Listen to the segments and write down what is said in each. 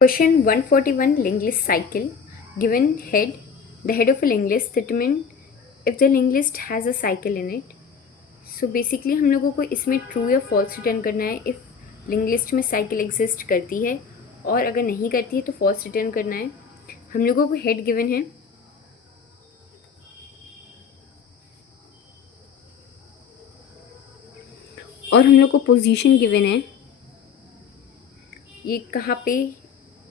Question 141 linked list cycle. Given head, the head of a linked list determine if the linked list has a cycle in it. So basically हम लोगों को इसमें true या false return करना है if link list में cycle exist करती है, और अगर नहीं करती है तो फॉल्स रिटर्न करना है। हम लोगों को हेड गिवन है, और हम लोग को पोजीशन गिवन है, ये कहाँ पे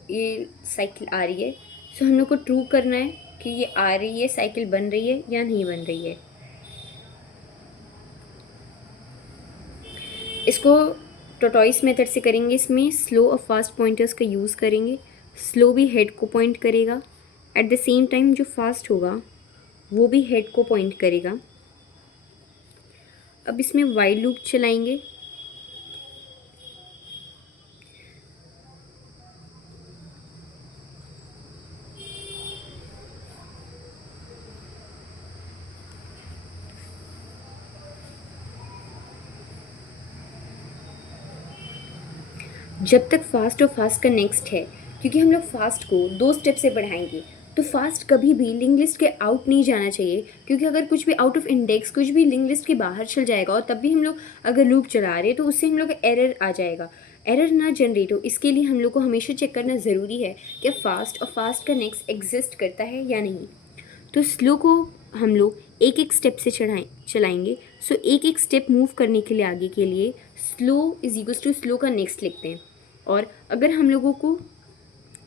ये साइकिल आ रही है। सो हम लोग को ट्रू करना है कि ये आ रही है, साइकिल बन रही है या नहीं बन रही है। इसको टोटॉइस मेथड से करेंगे। इसमें स्लो और फास्ट पॉइंटर्स का यूज़ करेंगे। स्लो भी हेड को पॉइंट करेगा, एट द सेम टाइम जो फास्ट होगा वो भी हेड को पॉइंट करेगा। अब इसमें वाइल लूप चलाएंगे। जब तक फास्ट और फास्ट का नेक्स्ट है, क्योंकि हम लोग फास्ट को 2 स्टेप से बढ़ाएंगे, तो फास्ट कभी भी लिंक लिस्ट के आउट नहीं जाना चाहिए, क्योंकि अगर कुछ भी आउट ऑफ इंडेक्स कुछ भी लिंक लिस्ट के बाहर चल जाएगा और तब भी हम लोग अगर लूप चला रहे हैं तो उससे हम लोग का एरर आ जाएगा। एरर ना जनरेट हो इसके लिए हम लोग को हमेशा चेक करना ज़रूरी है कि फास्ट और फास्ट का नेक्स्ट एग्जिस्ट करता है या नहीं। तो स्लो को हम लोग एक एक स्टेप से चलाएंगे। सो एक एक स्टेप मूव करने के लिए आगे के लिए slow is equals to slow का नेक्स्ट लिखते हैं। और अगर हम लोगों को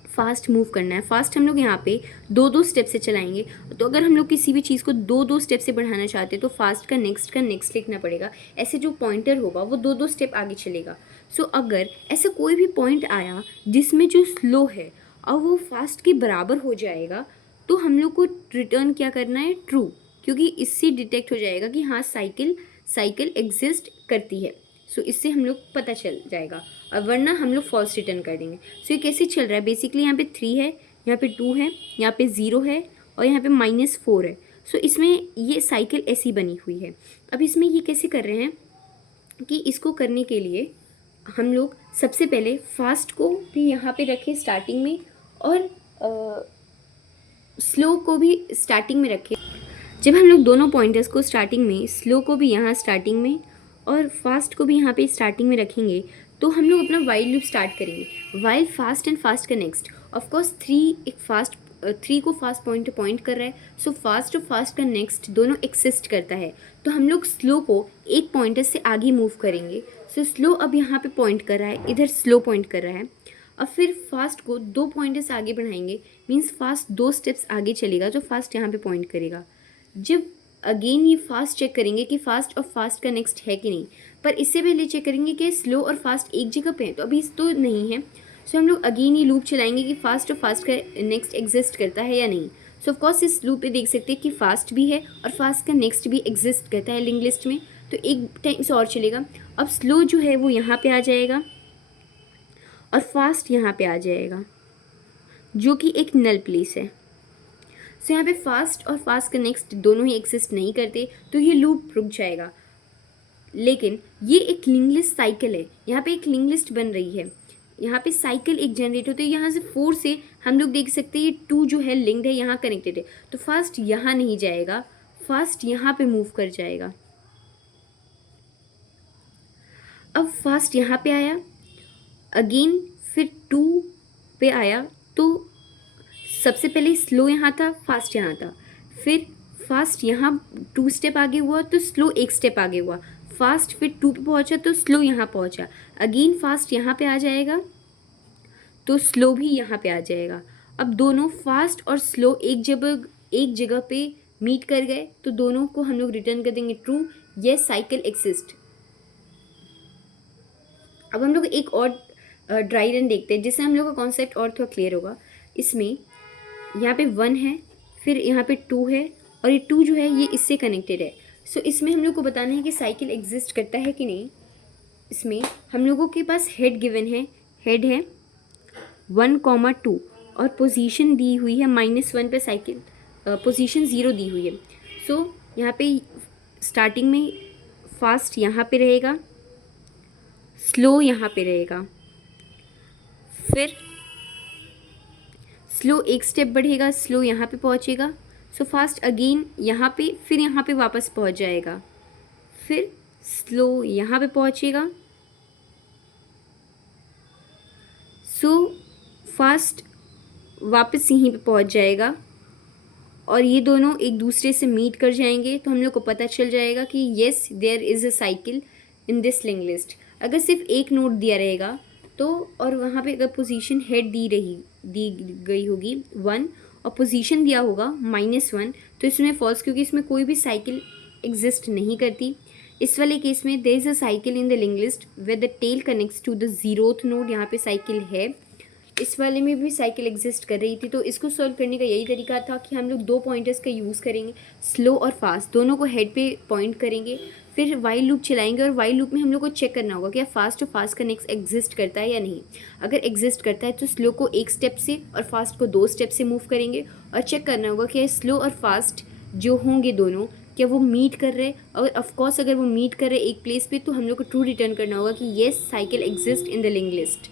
फास्ट मूव करना है, फास्ट हम लोग यहाँ पे 2-2 स्टेप से चलाएंगे। तो अगर हम लोग किसी भी चीज़ को 2-2 स्टेप से बढ़ाना चाहते हैं तो फास्ट का नेक्स्ट लिखना पड़ेगा। ऐसे जो पॉइंटर होगा वो 2-2 स्टेप आगे चलेगा। सो अगर ऐसा कोई भी पॉइंट आया जिसमें जो स्लो है और वो फास्ट के बराबर हो जाएगा, तो हम लोग को रिटर्न क्या करना है, ट्रू, क्योंकि इससे डिटेक्ट हो जाएगा कि हाँ साइकिल एग्जिस्ट करती है। सो इससे हम लोग पता चल जाएगा, और वरना हम लोग फॉल्स रिटर्न कर देंगे। सो ये कैसे चल रहा है, बेसिकली यहाँ पे 3 है, यहाँ पे 2 है, यहाँ पे 0 है और यहाँ पे -4 है। सो इसमें ये साइकिल ऐसी बनी हुई है। अब इसमें ये कैसे कर रहे हैं कि इसको करने के लिए हम लोग सबसे पहले फास्ट को भी यहाँ पे रखें स्टार्टिंग में, और स्लो को भी स्टार्टिंग में रखें। जब हम लोग दोनों पॉइंटर्स को स्टार्टिंग में, स्लो को भी यहाँ स्टार्टिंग में और फास्ट को भी यहाँ पे स्टार्टिंग में रखेंगे, तो हम लोग अपना वाइल लूप स्टार्ट करेंगे। वाइल फास्ट एंड फास्ट का नेक्स्ट, ऑफकोर्स 3 को फास्ट पॉइंट कर रहा है। सो फास्ट और फास्ट का नेक्स्ट दोनों एक्सिस्ट करता है, तो हम लोग स्लो को एक पॉइंटर से आगे मूव करेंगे। सो स्लो अब यहाँ पे पॉइंट कर रहा है, इधर स्लो पॉइंट कर रहा है। अब फिर फास्ट को 2 पॉइंटर्स आगे बढ़ाएंगे, मीन्स फास्ट 2 स्टेप्स आगे चलेगा, तो फास्ट यहाँ पे पॉइंट करेगा। जब अगेन ये फास्ट चेक करेंगे कि फास्ट और फास्ट का नेक्स्ट है कि नहीं, पर इससे पहले चेक करेंगे कि स्लो और फास्ट एक जगह पे है, तो अभी तो नहीं है। सो हम लोग अगेन ये लूप चलाएंगे कि फास्ट और फास्ट का नेक्स्ट एग्जिस्ट करता है या नहीं। सो ऑफकोर्स इस लूप पे देख सकते हैं कि फास्ट भी है और फास्ट का नेक्स्ट भी एग्जिस्ट करता है लिंक लिस्ट में, तो एक टाइम से और चलेगा। अब स्लो जो है वो यहाँ पे आ जाएगा और फास्ट यहाँ पे आ जाएगा, जो कि एक नल प्लेस है। सो यहाँ पे फास्ट और फास्ट का नेक्स्ट दोनों ही एक्सिस्ट नहीं करते, तो ये लूप रुक जाएगा। लेकिन ये एक लिंक लिस्ट साइकिल है, यहाँ पे एक लिंक लिस्ट बन रही है, यहाँ पे साइकिल एक जनरेट होती है। यहाँ से 4 से हम लोग देख सकते हैं ये 2 जो है लिंक्ड है, यहाँ कनेक्टेड है, तो फास्ट यहाँ नहीं जाएगा, फास्ट यहाँ पे मूव कर जाएगा। अब फास्ट यहाँ पे आया, अगेन फिर 2 पे आया, तो सबसे पहले स्लो यहाँ था, फास्ट यहाँ था, फिर फास्ट यहाँ 2 स्टेप आगे हुआ तो स्लो 1 स्टेप आगे हुआ, फास्ट फिर 2 पे पहुँचा तो स्लो यहाँ पहुँचा, अगेन फास्ट यहाँ पे आ जाएगा तो स्लो भी यहाँ पे आ जाएगा। अब दोनों फास्ट और स्लो एक जगह पे मीट कर गए, तो दोनों को हम लोग रिटर्न कर देंगे ट्रू, यस साइकिल एक्सिस्ट। अब हम लोग एक और ड्राई रन देखते हैं, जिससे हम लोग का कॉन्सेप्ट और थोड़ा क्लियर होगा। इसमें यहाँ पे 1 है, फिर यहाँ पे 2 है, और ये 2 जो है ये इससे कनेक्टेड है। सो इसमें हम लोग को बताना है कि साइकिल एग्जिस्ट करता है कि नहीं। इसमें हम लोगों के पास हेड गिवन है, हेड है 1,2 और पोजीशन दी हुई है -1 पे, साइकिल पोजीशन 0 दी हुई है। सो यहाँ पे स्टार्टिंग में फास्ट यहाँ पे रहेगा, स्लो यहाँ पे रहेगा, फिर स्लो एक स्टेप बढ़ेगा, स्लो यहाँ पे पहुँचेगा, सो फास्ट अगेन यहाँ पे, फिर यहाँ पे वापस पहुँच जाएगा, फिर स्लो यहाँ पे पहुँचेगा, सो फास्ट वापस यहीं पे पहुँच जाएगा और ये दोनों एक दूसरे से मीट कर जाएंगे। तो हम लोग को पता चल जाएगा कि yes there is a cycle in this link list. अगर सिर्फ एक नोट दिया रहेगा तो, और वहाँ पे अगर पोजीशन हेड दी गई होगी 1 और पोजीशन दिया होगा -1, तो इसमें फॉल्स, क्योंकि इसमें कोई भी साइकिल एग्जिस्ट नहीं करती। इस वाले केस में there is a cycle in the link list where the tail connects to the 0th node, यहाँ पे साइकिल है। इस वाले में भी साइकिल एग्जिस्ट कर रही थी। तो इसको सॉल्व करने का यही तरीका था कि हम लोग 2 पॉइंटर्स का यूज़ करेंगे, स्लो और फास्ट, दोनों को हेड पे पॉइंट करेंगे, फिर वाइल लूप चलाएंगे और वाइल लूप में हम लोग को चेक करना होगा कि फास्ट और फास्ट कनेक्ट एग्जिस्ट करता है या नहीं। अगर एग्जिस्ट करता है तो स्लो को एक स्टेप से और फास्ट को 2 स्टेप से मूव करेंगे और चेक करना होगा कि स्लो और फास्ट जो होंगे दोनों, क्या वो मीट कर रहे हैं। और ऑफकोर्स अगर वो मीट कर रहे एक प्लेस पे तो हम लोग को ट्रू रिटर्न करना होगा कि yes cycle exist in the link list.